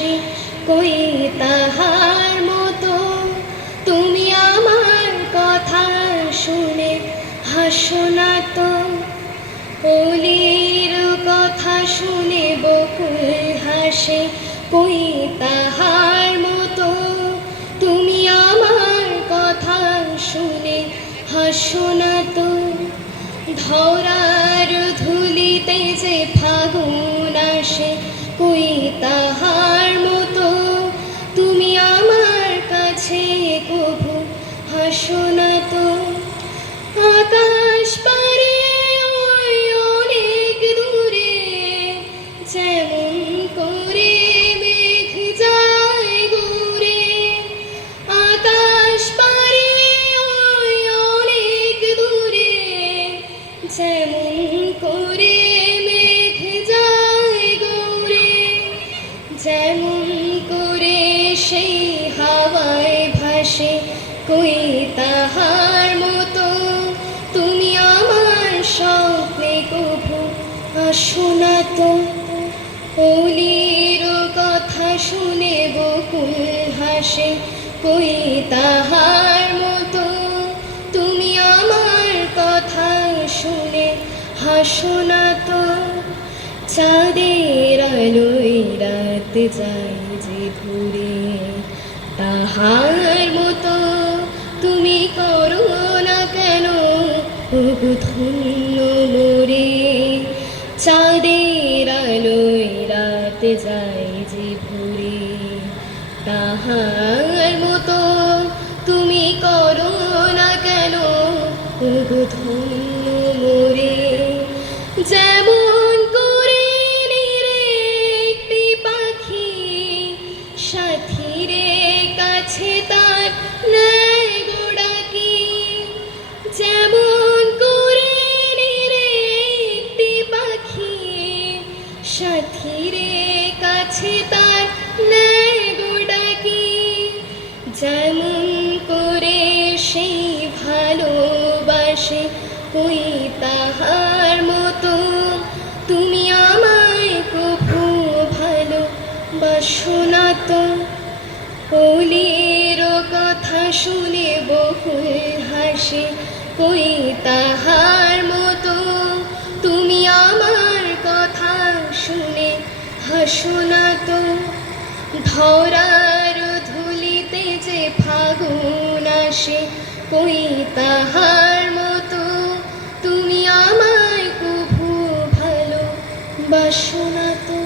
হাসে কই তাহার মতো। তুমি আমার কথা শুনে হাসো না তো, কলির কথা শুনে বকুল হাসে কই তাহার মতো। তুমি আমার কথা শুনে হাসো না তো, ধরার ধুলিতে যে ফাগুন আসে কই তাহার মতো। তুমি আমার কাছে কভু হাসো না তো, আকাশ পারে ওই অনেক দূরে যেমন করে মেঘ যায় ঘুরে। আকাশ পারে ওই অনেক দূরে যেমন করে মেঘ যায় ঘুরে। যেমন করে সেই হাওয়ায় ভাসে কই তাহার মতো। তুমি আমার স্বপ্নে কভু আসো না তো, কলির কথা শুনে বকুল হাসে কই তাহার মতো। তুমি আমার কথা শুনে হাসো না তো, চাঁদের আলোয় রাত যায় যে ঘুরে তাহার মতো। তুমি করো না কেন ওগো ধন্য মোরে, চাঁদের আলোয় রাত যায় যে ঘুরে তাহার মতো। তুমি করো না কেন ওগো ধন্য মোরে। যেমন করে নিরে একটি পাখি সাথীরে কাছে তার নেয় গো ডাকি। যেমন করে নিরে একটি পাখি সাথীরে কাছে তার নেয় গো ডাকি। যেমন করে সেই ভালোবাসে কই তাহার মতো। তুমি আমায় কভু ভালোবাসো না তো, কলির কথা শুনে বকুল হাসে কই তাহার মতো। তুমি আমার কথা শুনে হাসো না তো, ধরার ধুলিতে যে ফাগুন আসে কই তাহার মতো। তুমি আমায় কভু ভালোবাসো না তো।